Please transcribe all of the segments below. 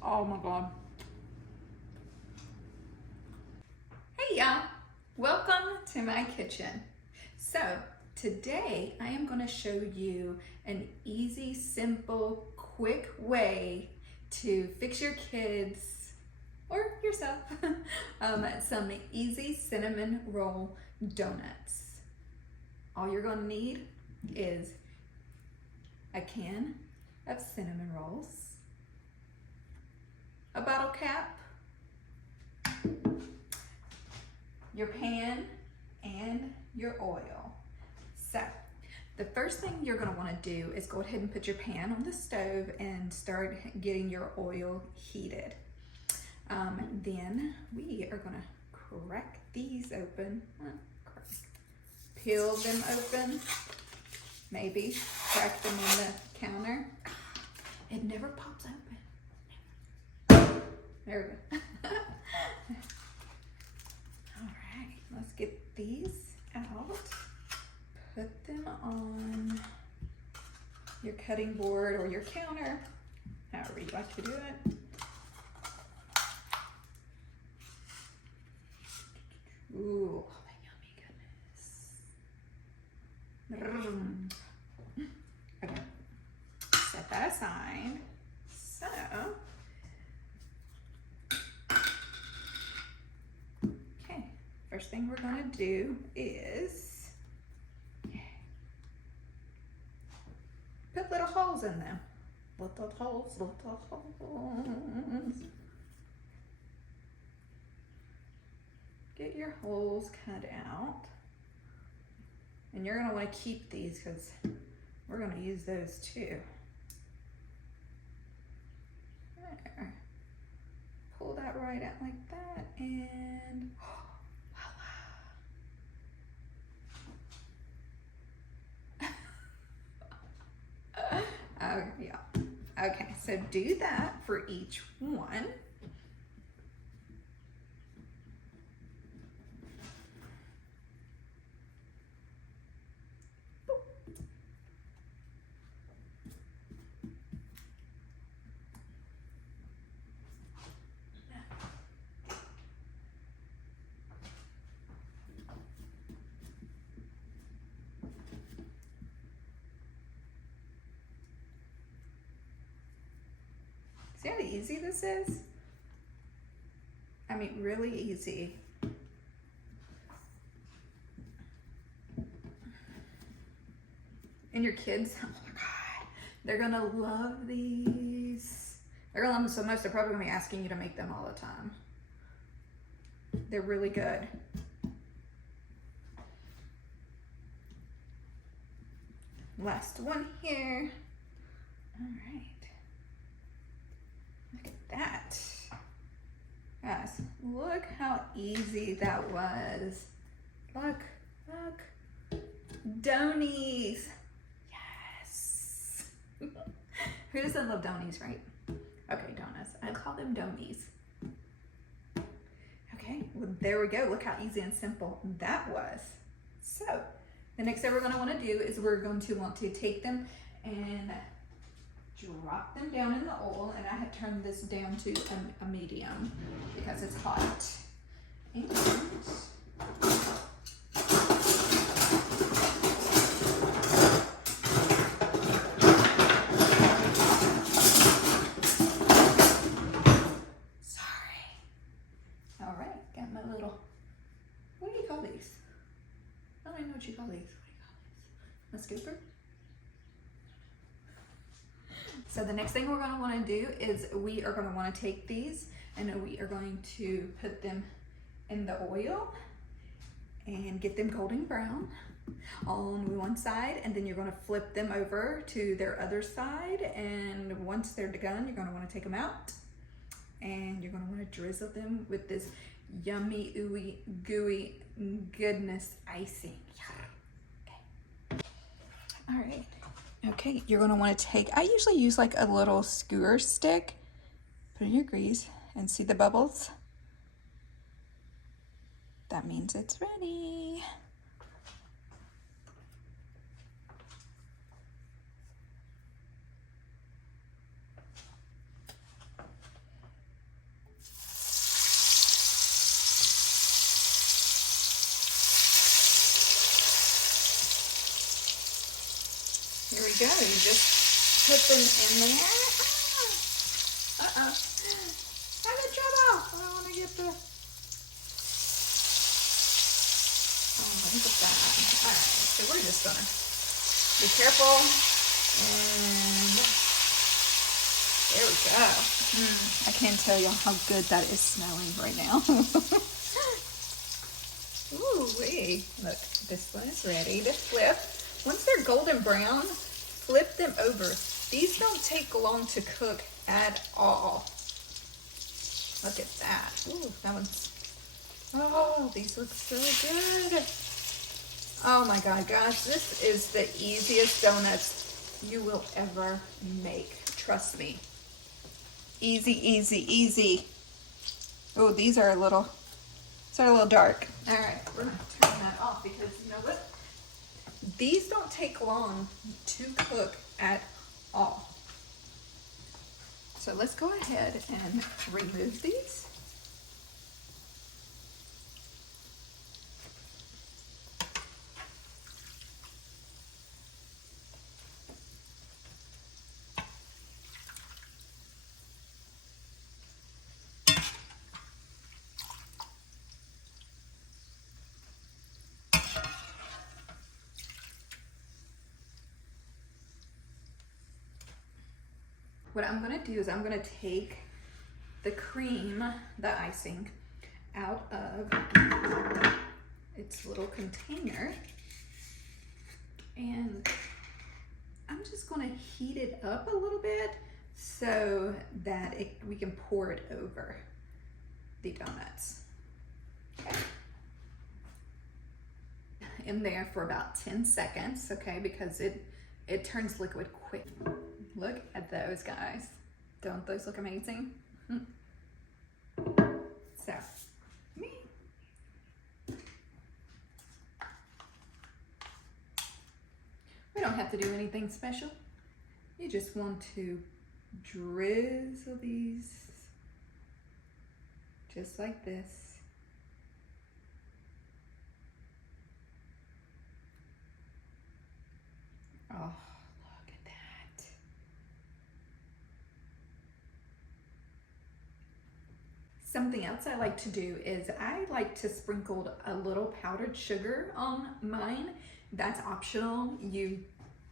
Oh my God. Hey y'all, welcome to my kitchen. So today I am going to show you an easy, simple, quick way to fix your kids or yourself some easy cinnamon roll donuts. All you're going to need is a can of cinnamon rolls, a bottle cap, your pan, and your oil. So the first thing you're going to want to do is go ahead and put your pan on the stove and start getting your oil heated. Then we are going to crack these open, peel them open, maybe crack them on the counter. It never pops open. There we go. Alright, let's get these out. Put them on your cutting board or your counter, however you like to do it. Ooh, oh my yummy goodness. Okay, set that aside. So, okay, first thing we're gonna do is put little holes in them. Little holes, little holes. Get your holes cut out. And you're gonna wanna keep these because we're gonna use those too. There. Pull that right out like that and voila. Yeah. Okay, so do that for each one. See how easy this is? I mean, really easy. And your kids, oh my God, they're gonna love these. They're gonna love them so much, they're probably gonna be asking you to make them all the time. They're really good. Last one here. All right. Look at that. Guys, look how easy that was. Look, look. Donies. Yes. Who doesn't love donies, right? Okay, donuts. I call them donies. Okay, well, there we go. Look how easy and simple that was. So, the next thing we're going to want to do is we're going to want to take them and drop them down in the oil, and I had turned this down to a medium because it's hot. And sorry. All right, got my little, what do you call these? I don't even know what you call these. What do you call these? A scooper? So the next thing we're going to want to do is we are going to want to take these and we are going to put them in the oil and get them golden brown on one side, and then you're going to flip them over to their other side, and once they're done you're going to want to take them out and you're going to want to drizzle them with this yummy, ooey, gooey goodness icing. Okay. All right. Okay, you're gonna wanna take, I usually use like a little skewer stick, put in your grease, and see the bubbles? That means it's ready. go. You just put them in there. Uh-oh. I'm in trouble. I don't want to get the... Oh, look at that. All right, so we're just gonna be careful. And there we go. I can't tell you how good that is smelling right now. Ooh, wee. Look, this one is ready to flip. Once they're golden brown, flip them over. These don't take long to cook at all. Look at that. Ooh, that one's... Oh, these look so good. Oh my God, guys, this is the easiest donuts you will ever make. Trust me. Easy, easy, easy. Oh, these are a little dark. All right, we're gonna turn that off because you know what? These don't take long to cook at all. So let's go ahead and remove these. What I'm gonna do is I'm gonna take the cream, the icing, out of its little container, and I'm just gonna heat it up a little bit so that we can pour it over the donuts. Okay. In there for about 10 seconds, okay, because it turns liquid quick. Look at those, guys. Don't those look amazing? So, me. We don't have to do anything special. You just want to drizzle these just like this. Oh. Something else I like to do is I like to sprinkle a little powdered sugar on mine. That's optional. You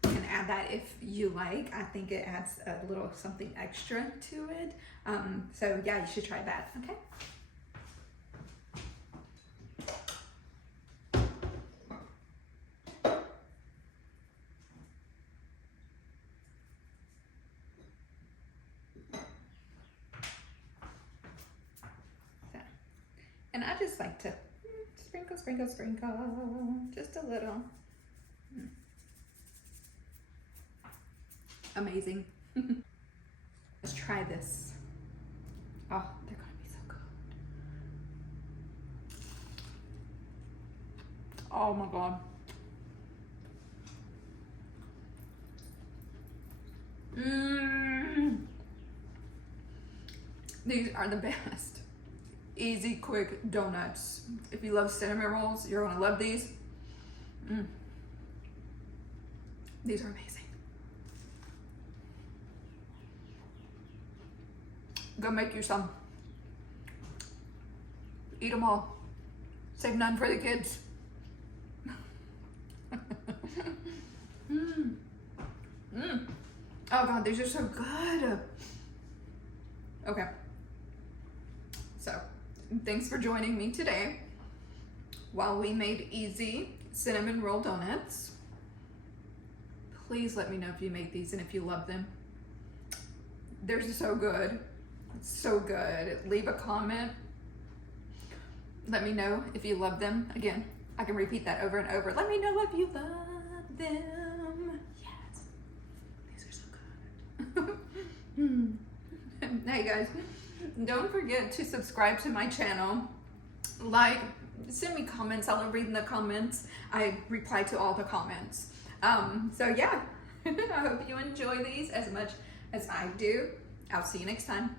can add that if you like. I think it adds a little something extra to it. So yeah, you should try that, okay? And I just like to sprinkle, sprinkle, sprinkle, just a little. Amazing. Let's try this. Oh, they're gonna be so good. Oh my God. These are the best. Easy, quick donuts. If you love cinnamon rolls, you're gonna love these. These are amazing. Go make you some. Eat them all. Save none for the kids. Oh God, these are so good. Okay. So, thanks for joining me today while we made easy cinnamon roll donuts. Please let me know if you make these and if you love them. They're so good. So good. Leave a comment. Let me know if you love them. Again, I can repeat that over and over. Let me know if you love them. Yes. These are so good. Hey guys, don't forget to subscribe to my channel. Like, send me comments. I'll read in the comments. I reply to all the comments. So yeah, I hope you enjoy these as much as I do. I'll see you next time.